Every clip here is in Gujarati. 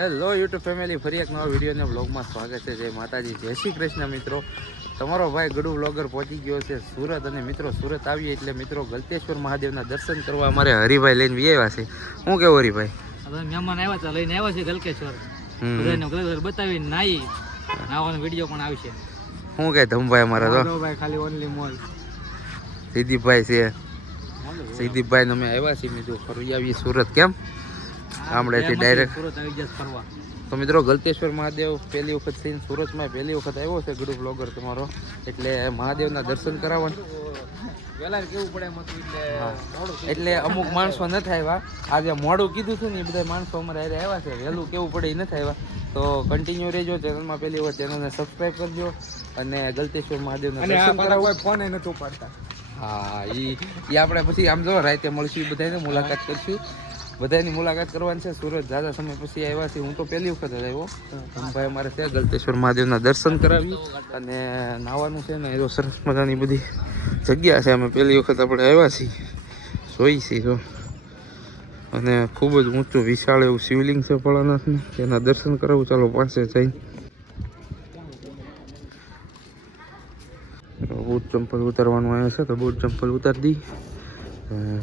હેલો યુટ્યુબ ફેમિલી, ફરી એક નવા વિડીયોના બ્લોગમાં સ્વાગત છે. જય માતાજી, જય શ્રી કૃષ્ણ. મિત્રો, તમારો ભાઈ ગડુ બ્લોગર પહોંચી ગયો છે સુરત. અને મિત્રો, સુરત આવીએ એટલે મિત્રો ગલતેશ્વર મહાદેવના દર્શન કરવા અમારે હરિભાઈ લઈને આવ્યા છે. હું કેવું હરિભાઈ? હવે મહેમાન આવ્યા છે, લઈને આવ્યા છે ગલકેશ્વર. બધાને ગલકેશ્વર બતાવી નાવાનો વિડીયો પણ આવશે. શું કહે ધમભાઈ અમારા તો ભાઈ ખાલી ઓનલી મોલ સિદ્દીપભાઈ છે. સિદ્દીપભાઈ અમે આવ્યા છીએ. મિત્રો ફરી આવીએ સુરત. કેમ ગામડેથી ડાયરેક્ટ સુરત આવી જશે ફરવા. તો મિત્રો, ગલતેશ્વર મહાદેવ પહેલી વખત થઈને સુરતમાં પહેલી વખત આવ્યો છે ગડુ બ્લોગર તમારો, એટલે મહાદેવના દર્શન કરાવવાનું વેલા કેવું પડે એમ હતું એટલે અમુક માણસો નથી આવ્યા. આજે મોડું કીધું હતું ને એ બધા માણસો અમારે હારે આવ્યા છે. વહેલું કેવું પડે એ નથી આવ્યા. તો કન્ટિન્યુ રહેજો ચેનલમાં. પહેલી વખત ચેનલને સબસ્ક્રાઈબ કરજો અને ગલતેશ્વર મહાદેવના દર્શન કરાવો. ફોન નથી ઉપાડતા. હા, એ આપણે પછી આમ જો રાતે મળશું, બધાને મુલાકાત કરશું. બધાની મુલાકાત કરવાની છે. સુરત ઝાઝા સમય પછી આવ્યા છે. હું તો પહેલી વખત જ આવ્યો. ભાઈ અમારે છે ગલતેશ્વર મહાદેવના દર્શન કરાવી અને નાવાનું છે ને એ સરસ મજાની બધી જગ્યા છે. અમે પહેલી વખત આપણે આવ્યા છીએ, જોઈ છીએ તો. અને ખૂબ જ ઊંચું વિશાળ એવું શિવલિંગ છે ભોળાનાથનું, તેના દર્શન કરાવું. ચાલો પાસે જઈને બૂટ ચંપલ ઉતારવાનું આવ્યા છે તો બૂટ ચંપલ ઉતારી દી.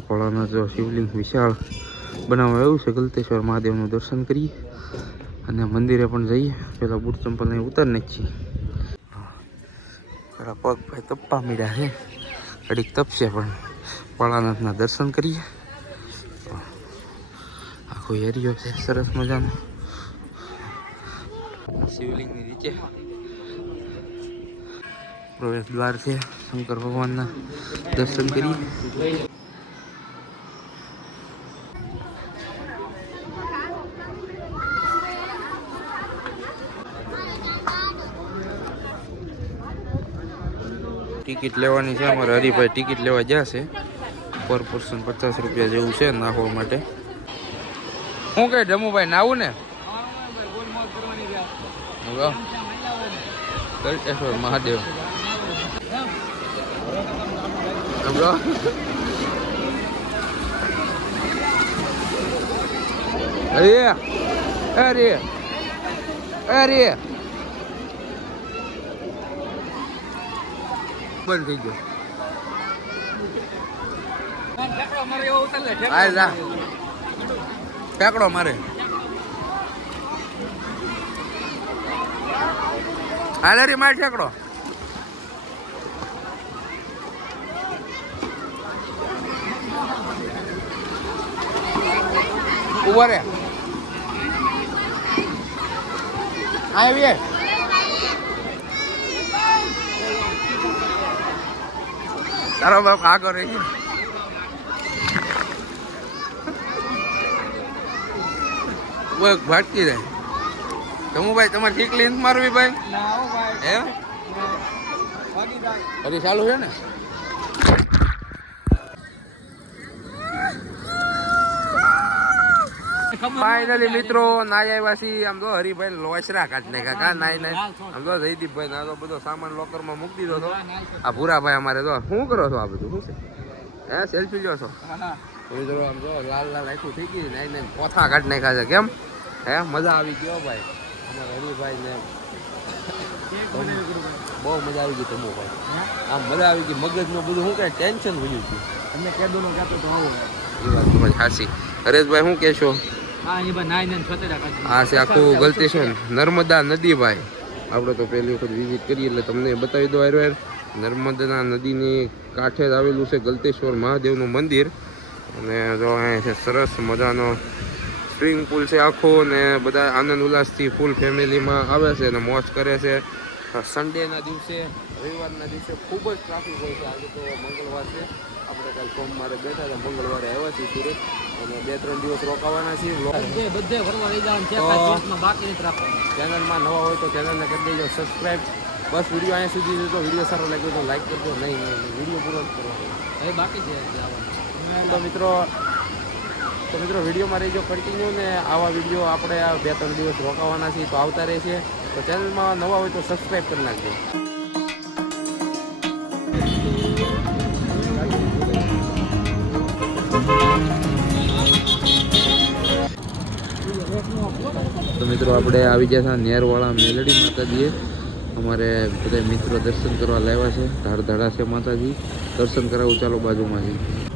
ભોળાનાથ જો શિવલિંગ વિશાળ બનાવવા એવું છે. ગલતેશ્વર મહાદેવનું દર્શન કરીએ અને મંદિરે પણ જઈએ. પહેલાં બૂટ ચંપલ ને ઉતારી નાખીએ. પેલા પગ ભાઈ તપવા મીડ્યા છે, ઘડીક તપશે પણ ભોળાનાથના દર્શન કરીએ. આખો એરિયો છે સરસ મજાનો. શિવલિંગની નીચે પ્રવેશ દ્વાર છે. શંકર ભગવાનના દર્શન કરીએ. ટિકિટ લેવાની છે. અમારે હરિભાઈ ટિકિટ લેવા ગયા છે. પર પર્સન 50 રૂપિયા જેવું છે નાખવા માટે. શું કહે જમુભાઈ, નાવું ને? ગલતેશ્વર મહાદેવ અરે અરે અરે બંધ થઈ ગયો. પેકડો મારે હાલેરી માર ઠેકડો. ઉભો રે આવીએ. તારો બાપ આગળ રહી ગયો. ભાટકી જાય. જમુભાઈ તમારે ઠીક લઈને મારવી ભાઈ? હે હજી ચાલુ છે ને? ફાઇનલી મિત્રો નાઈ આવ્યા છીએ. આમ તો હરિભાઈ લોચરા કાઢ નાખ્યા. કા નાઈ નાઈ આમ તો જયદીપભાઈ ના તો બધો સામાન લોકરમાં મૂકી દીધો હતો. આ ભૂરાભાઈ અમારે તો શું કરો છો? આ બધું શું છે? હે સેલ્ફી લ્યો છો? મિત્રો આમ જો લાલ લાલ આખું થઈ ગઈ. નાઈ નાઈ પોથા કાઢ નાખ્યા છે. કેમ હે મજા આવી ગયો ભાઈ? અમારા હરિભાઈ ને બહુ મજા આવી ગઈ. તમો ભાઈ આમ મજા આવી ગઈ. મગજનું બધું શું કઈ ટેન્શન ભૂલ્યું ગયું. તમને કેદોનો કહેતો તો આવો. એ વાત તમારી હાસી. હરેશભાઈ શું કહેશો? આ છે આખું ગલતેશ્વર નર્મદા નદી ભાઈ. આપણે તો પહેલી વખત વિઝિટ કરી એટલે તમને બતાવી દો. આયુર્વેદ નર્મદા નદીની કાંઠે જ આવેલું છે ગલતેશ્વર મહાદેવનું મંદિર. અને જો અહીંયા છે સરસ મજાનો સ્વિમિંગ પુલ છે આખો. ને બધા આનંદ ઉલ્લાસથી ફૂલ ફેમિલીમાં આવે છે અને મોજ કરે છે. સન્ડેના દિવસે, રવિવારના દિવસે ખૂબ જ ટ્રાફિક હોય છે. આજે તો મંગળવાર છે. આપણે કાલે સોમવારે બેઠા હતા, મંગળવારે આવ્યા છીએ સુરત અને 2-3 દિવસ રોકાવાના છીએ. ચેનલમાં નવા હોય તો ચેનલને કરી દેજો સબસ્ક્રાઈબ. બસ વિડીયો અહીંયા સુધી તો વિડીયો સારો લાગ્યો તો લાઈક કરજો. નહીં વિડીયો પૂરો કરવાનો બાકી છે. તો મિત્રો વિડીયોમાં રહીજો કન્ટિન્યુ. ને આવા વિડીયો આપણે આ 2-3 દિવસ રોકાવાના છીએ તો આવતા રહેશે. તો ચેનલમાં નવા હોય તો સબસ્ક્રાઈબ કરી નાખજો. તો મિત્રો આપણે આવી ગયા હતા નેરવાળા મેલડી માતાજીએ. અમારે બધા મિત્રો દર્શન કરવા લાવ્યા છે. ધાડધાડા છે માતાજી. દર્શન કરાવું ચાલો બાજુમાં જઈ.